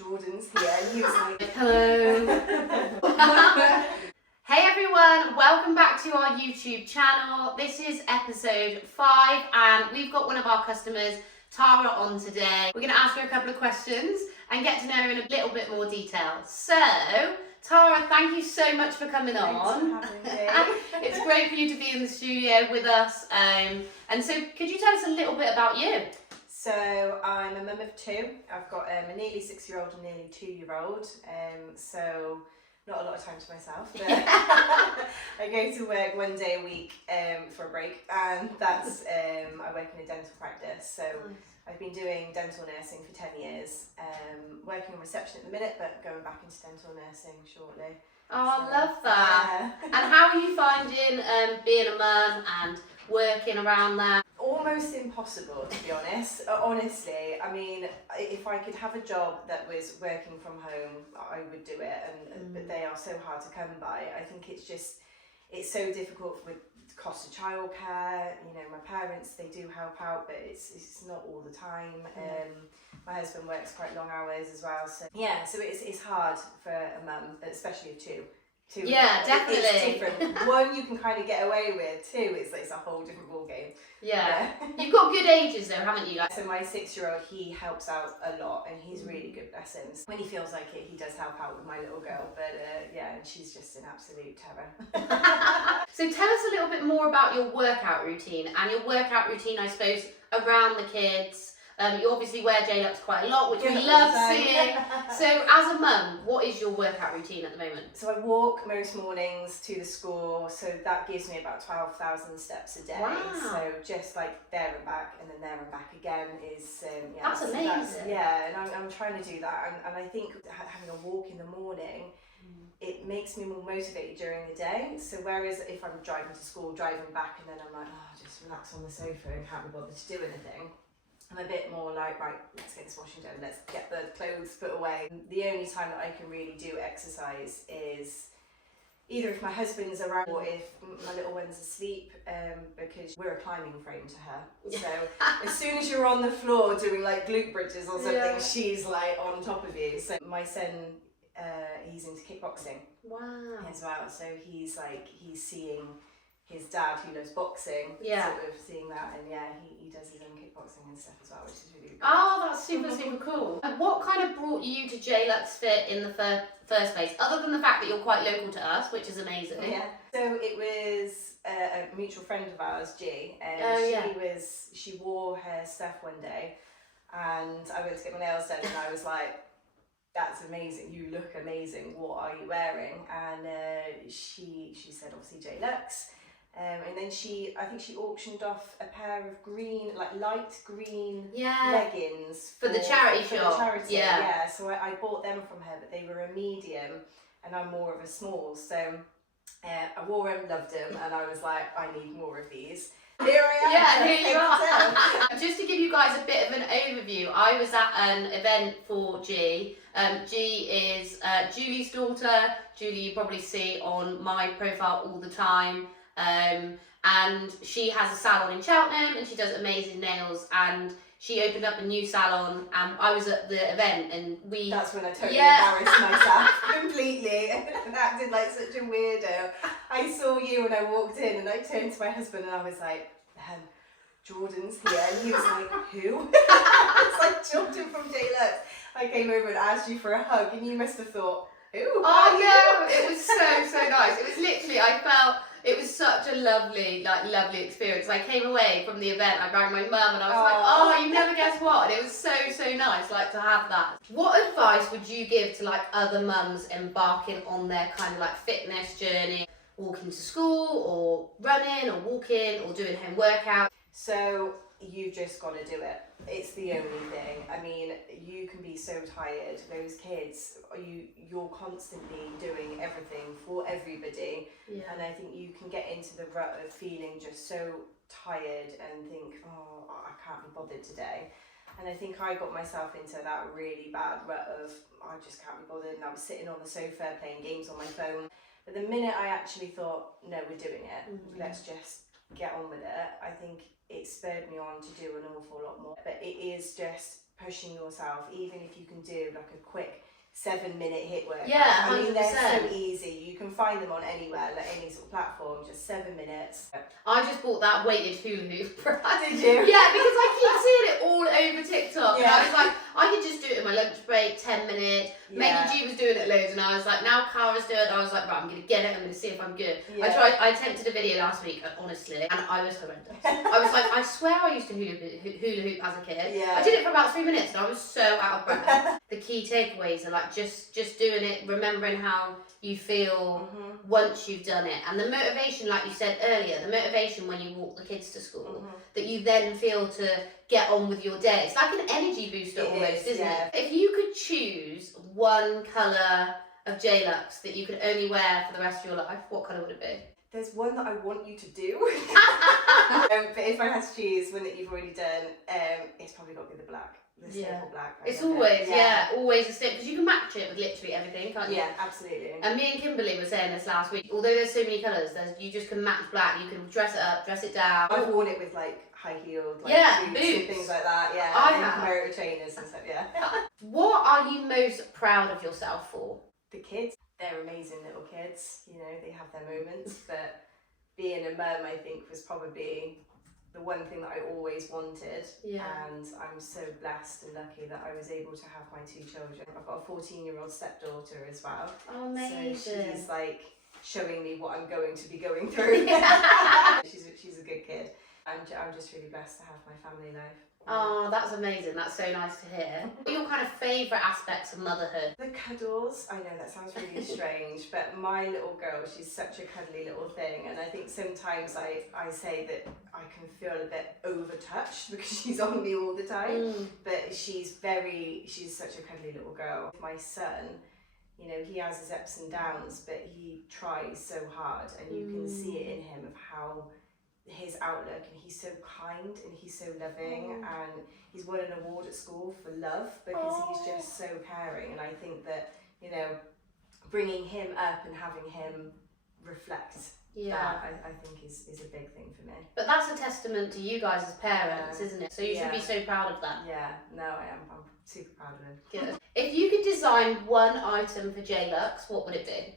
Jordan's here, and he was like, hello. Hey everyone, welcome back to our YouTube channel. This is episode 5 and we've got one of our customers, Tara, on today. We're going to ask her a couple of questions and get to know her in a little bit more detail. So, Tara, thank you so much for coming on. Thanks for having me. It's great for you to be in the studio with us. And so, could you tell us a little bit about you? So I'm a mum of 2. I've got a nearly 6-year-old and nearly 2-year-old. So not a lot of time to myself. But I go to work 1 day a week for a break, and that's I work in a dental practice. So I've been doing dental nursing for 10 years. Working on reception at the minute, but going back into dental nursing shortly. Oh, So, I love that. yeah. And how are you finding being a mum and working around that? Almost impossible, to be honest. Honestly, I mean, if I could have a job that was working from home, I would do it. But they are so hard to come by. I think it's so difficult with the cost of childcare. You know, my parents, they do help out, but it's not all the time. My husband works quite long hours as well, so yeah. So it's hard for a mum, especially of 2. Yeah, definitely. It's different. 1 you can kind of get away with. 2 it's a whole different ball game. Yeah. You've got good ages though, haven't you? So my 6-year-old, he helps out a lot, and he's really good, bless him. When he feels like it, he does help out with my little girl, but yeah, and she's just an absolute terror. So tell us a little bit more about your workout routine, and your workout routine, I suppose, around the kids. You obviously wear JLUXE quite a lot, which we love seeing. So as a mum, what is your workout routine at the moment? So I walk most mornings to the school, so that gives me about 12,000 steps a day. Wow. So just like there and back, and then there and back again is yeah. That's amazing. Yeah, and I'm trying to do that, and I think having a walk in the morning, it makes me more motivated during the day. So whereas if I'm driving to school, driving back, and then I'm like, oh, just relax on the sofa and can't be bothered to do anything, I'm a bit more like, right, let's get this washing done, let's get the clothes put away. The only time that I can really do exercise is either if my husband's around or if my little one's asleep, because we're a climbing frame to her. So as soon as you're on the floor doing like glute bridges or something, she's like on top of you. So my son, he's into kickboxing. Wow. As well, so he's seeing his dad, who loves boxing, sort of seeing that, and yeah, he does his own kickboxing and stuff as well, which is really good. Oh, that's super, super cool. And what kind of brought you to JLUXEFIT in the first place, other than the fact that you're quite local to us, which is amazing? Yeah, so it was a mutual friend of ours, G, and she wore her stuff one day, and I went to get my nails done, and I was like, that's amazing, you look amazing, what are you wearing? And she said obviously JLUXE. And then I think she auctioned off a pair of green, like light green leggings for the charity shop. The charity, yeah. So I bought them from her, but they were a medium, and I'm more of a small. So I wore them, loved them, and I was like, I need more of these. Here I am. Yeah, here you are. Just to give you guys a bit of an overview, I was at an event for G. G is Julie's daughter. Julie you probably see on my profile all the time. And she has a salon in Cheltenham, and she does amazing nails, and she opened up a new salon, and I was at the event, and that's when I totally embarrassed myself completely and acted like such a weirdo. I saw you when I walked in, and I turned to my husband and I was like, Jordan's here, and he was like, who? It's like Jordan from JLUXE. I came over and asked you for a hug, and you must have thought, who? Oh no, it was so nice. It was literally, I felt it was such a lovely experience. I came away from the event, I rang my mum, and I was like, oh, you never guess what? And it was so nice, like, to have that. What advice would you give to like other mums embarking on their kind of like fitness journey, walking to school or running or walking or doing home workout? So you've just got to do it. It's the only thing. I mean, you can be so tired. Those kids, you're constantly doing everything for everybody. Yeah. And I think you can get into the rut of feeling just so tired and think, oh, I can't be bothered today. And I think I got myself into that really bad rut of, I just can't be bothered. And I was sitting on the sofa playing games on my phone. But the minute I actually thought, no, we're doing it, let's just get on with it, I think it spurred me on to do an awful lot more. But it is just pushing yourself, even if you can do like a quick 7-minute hit workout. Yeah, 100%. I mean, they're so easy. You can find them on anywhere, like any sort of platform, just 7 minutes. I just bought that weighted hula hoop. Did you? Yeah, because I keep seeing it all over TikTok. Yeah. And I was like, I could just do it in my lunch break, 10 minutes. Yeah. Maggie G was doing it loads, and I was like, now Cara's doing it. I was like, right, I'm going to get it. I'm going to see if I'm good. Yeah. I attempted a video last week, honestly, and I was horrendous. I was like, I swear I used to hula hoop as a kid. Yeah. I did it for about 3 minutes, and I was so out of breath. The key takeaways are like just doing it, remembering how you feel once you've done it, and the motivation, like you said earlier, the motivation when you walk the kids to school, that you then feel to get on with your day. It's like an energy booster almost, isn't it? If you could choose one colour of JLUXE that you could only wear for the rest of your life, what colour would it be? There's one that I want you to do. But if I had to choose one that you've already done, it's probably got to be the black. The staple black. It's always, always a staple, because you can match it with literally everything, can't you? Yeah, absolutely. And me and Kimberly were saying this last week, although there's so many colours, you just can match black, you can dress it up, dress it down. I've worn it with like high-heeled like, boots and things like that, yeah. I and have. American trainers and stuff, yeah. What are you most proud of yourself for? The kids, they're amazing little kids, you know, they have their moments, but being a mum, I think, was probably the one thing that I always wanted, and I'm so blessed and lucky that I was able to have my 2 children. I've got a 14-year-old stepdaughter as well. Oh, amazing. So she's like showing me what I'm going to be going through. She's a good kid. I'm just really blessed to have my family life. Oh, that's amazing. That's so nice to hear. What are your kind of favourite aspects of motherhood? The cuddles. I know that sounds really strange, but my little girl, she's such a cuddly little thing, and I think sometimes I say that I can feel a bit over-touched because she's on me all the time, but she's such a cuddly little girl. My son, you know, he has his ups and downs, but he tries so hard, and you can see it in him of how his outlook, and he's so kind and he's so loving, and he's won an award at school for love because he's just so caring. And I think that, you know, bringing him up and having him reflect that, I think is a big thing for me. But that's a testament to you guys as parents, isn't it? So you should be so proud of that. Yeah, no, I am. I'm super proud of him. Good. If you could design one item for JLUXE, what would it be?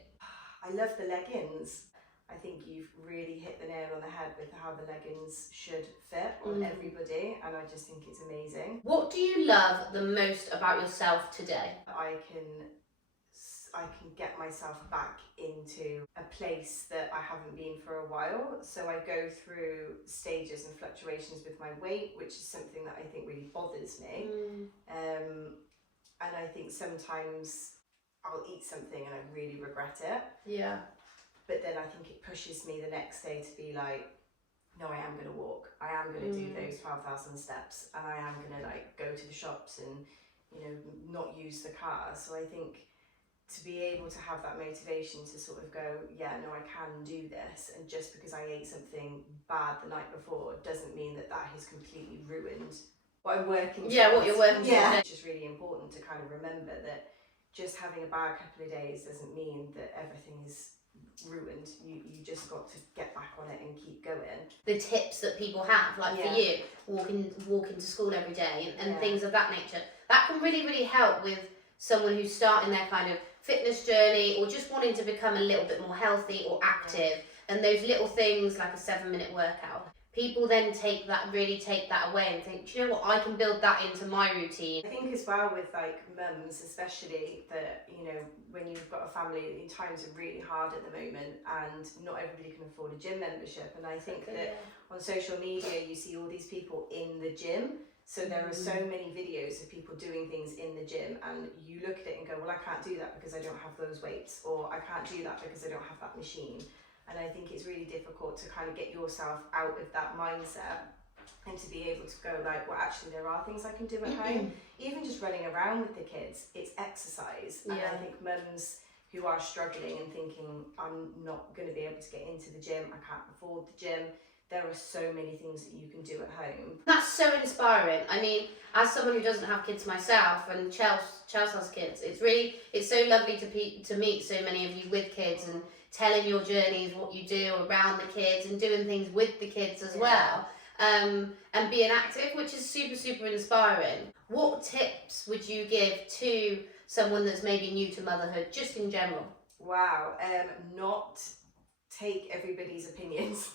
I love the leggings. I think you've really hit the nail on the head with how the leggings should fit on everybody, and I just think it's amazing. What do you love the most about yourself today? I can get myself back into a place that I haven't been for a while. So I go through stages and fluctuations with my weight, which is something that I think really bothers me. And I think sometimes I'll eat something and I really regret it. Yeah. But then I think it pushes me the next day to be like, no, I am going to walk. I am going to do those 12,000 steps, and I am going to like go to the shops and, you know, not use the car. So I think to be able to have that motivation to sort of go, yeah, no, I can do this. And just because I ate something bad the night before doesn't mean that that has completely ruined what I'm working towards. Yeah, what you're working towards. It's just really important to kind of remember that just having a bad couple of days doesn't mean that everything is ruined. You just got to get back on it and keep going. The tips that people have, like for you, walking to school every day and things of that nature, that can really help with someone who's starting their kind of fitness journey or just wanting to become a little bit more healthy or active. And those little things like a 7-minute workout, people then take that away and think, do you know what, I can build that into my routine. I think as well with like mums especially, that, you know, when you've got a family, times are really hard at the moment and not everybody can afford a gym membership. And I think that on social media you see all these people in the gym. So there are so many videos of people doing things in the gym, and you look at it and go, well, I can't do that because I don't have those weights, or I can't do that because I don't have that machine. And I think it's really difficult to kind of get yourself out of that mindset and to be able to go like, well, actually there are things I can do at home. Even just running around with the kids, it's exercise. And I think mums who are struggling and thinking, I'm not going to be able to get into the gym, I can't afford the gym, there are so many things that you can do at home. That's so inspiring. I mean, as someone who doesn't have kids myself, and Chelsea has kids, it's so lovely to meet so many of you with kids and telling your journeys, what you do around the kids and doing things with the kids as well. and being active, which is super, super inspiring. What tips would you give to someone that's maybe new to motherhood, just in general? Wow, not take everybody's opinions.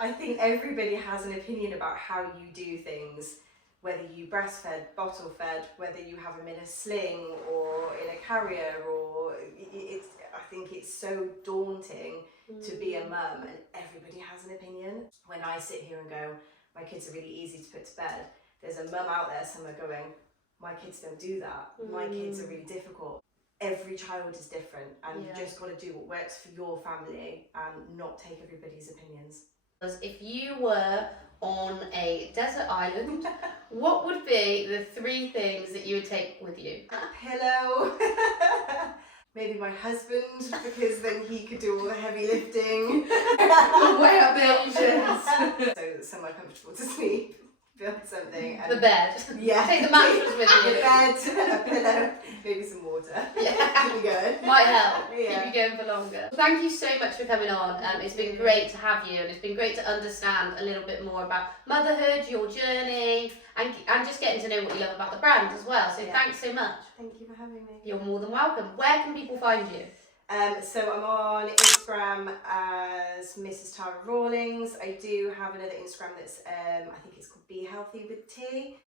I think everybody has an opinion about how you do things, whether you breastfed, bottle fed, whether you have them in a sling or in a carrier, or I think it's so daunting to be a mum, and everybody has an opinion. When I sit here and go, my kids are really easy to put to bed, there's a mum out there somewhere going, my kids don't do that, my kids are really difficult. Every child is different, and you just got to do what works for your family and not take everybody's opinions. If you were on a desert island, what would be the 3 things that you would take with you? A pillow, maybe my husband, because then he could do all the heavy lifting. Way up the oceans. So somewhere comfortable to sleep. Build something. The bed. Yeah. Take the mattress with you. The bed, a pillow, maybe some water. Yeah. Keep you going. Might help. Yeah. Keep you going for longer. Thank you so much for coming on. It's been great to have you, and it's been great to understand a little bit more about motherhood, your journey, and just getting to know what you love about the brand as well. So thanks so much. Thank you for having me. You're more than welcome. Where can people find you? So I'm on Instagram as Mrs. Tara Rawlings. I do have another Instagram that's I think it's called Be Healthy with Tea.